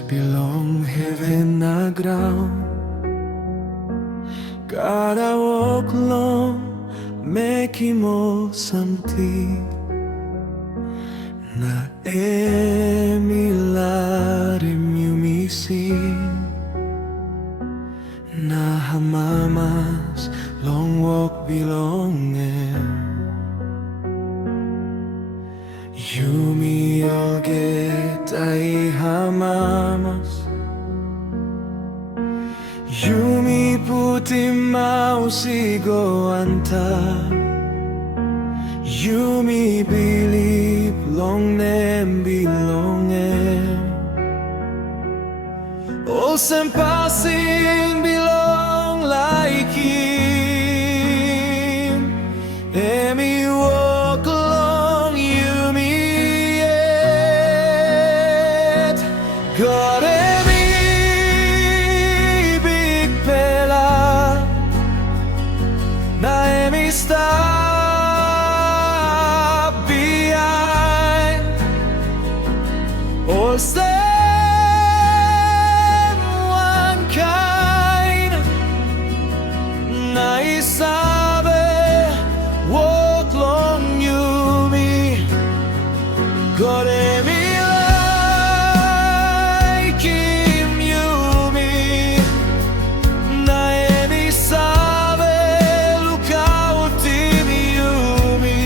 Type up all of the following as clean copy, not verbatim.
belong heaven and ground. God, I walk alone, making more something. Na emilarim yumisin. Na hamamas long walk belonging. Yumi olget ay hamamas. Yumi puti mausigo anta. Yumi believe long nem belongem. All sem passing belong like him. Emi walk along Yumi yet. God emi big pela. Na emi stop behind. All stand one kind. Na isabe walk long Yumi. God emi like him Yumi. Na emi sabe look out him Yumi.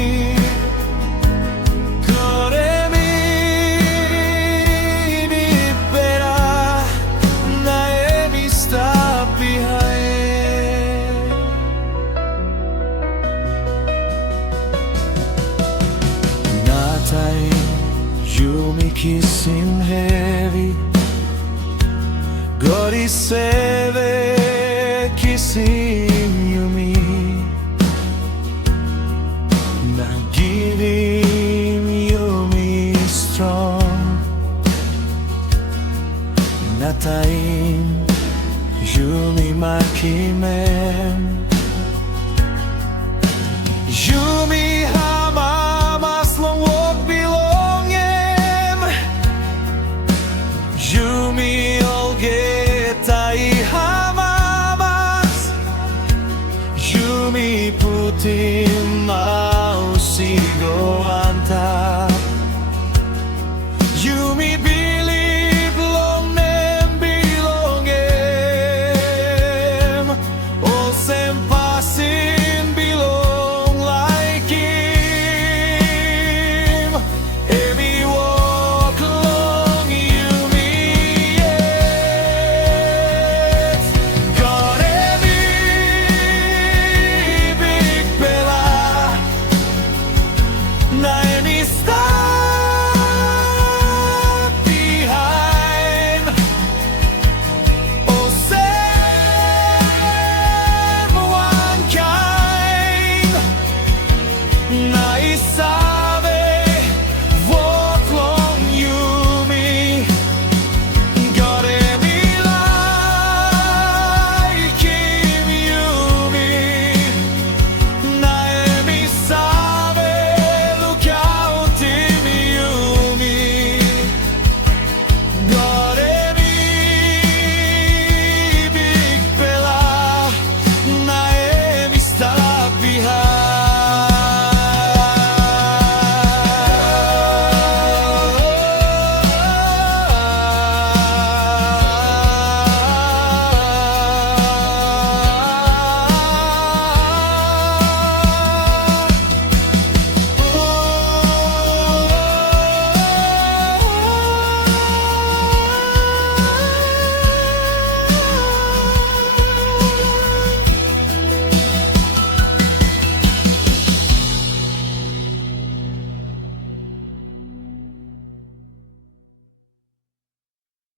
God emi mi pera. Na emi stop behind. Natay Yumi kissing heavy. God is save kissing Yumi. Na give him Yumi strong. Natay Yumi makimem. Yumi hamamas long walk belong him. Yumi olget ay hamamas. Yumi putim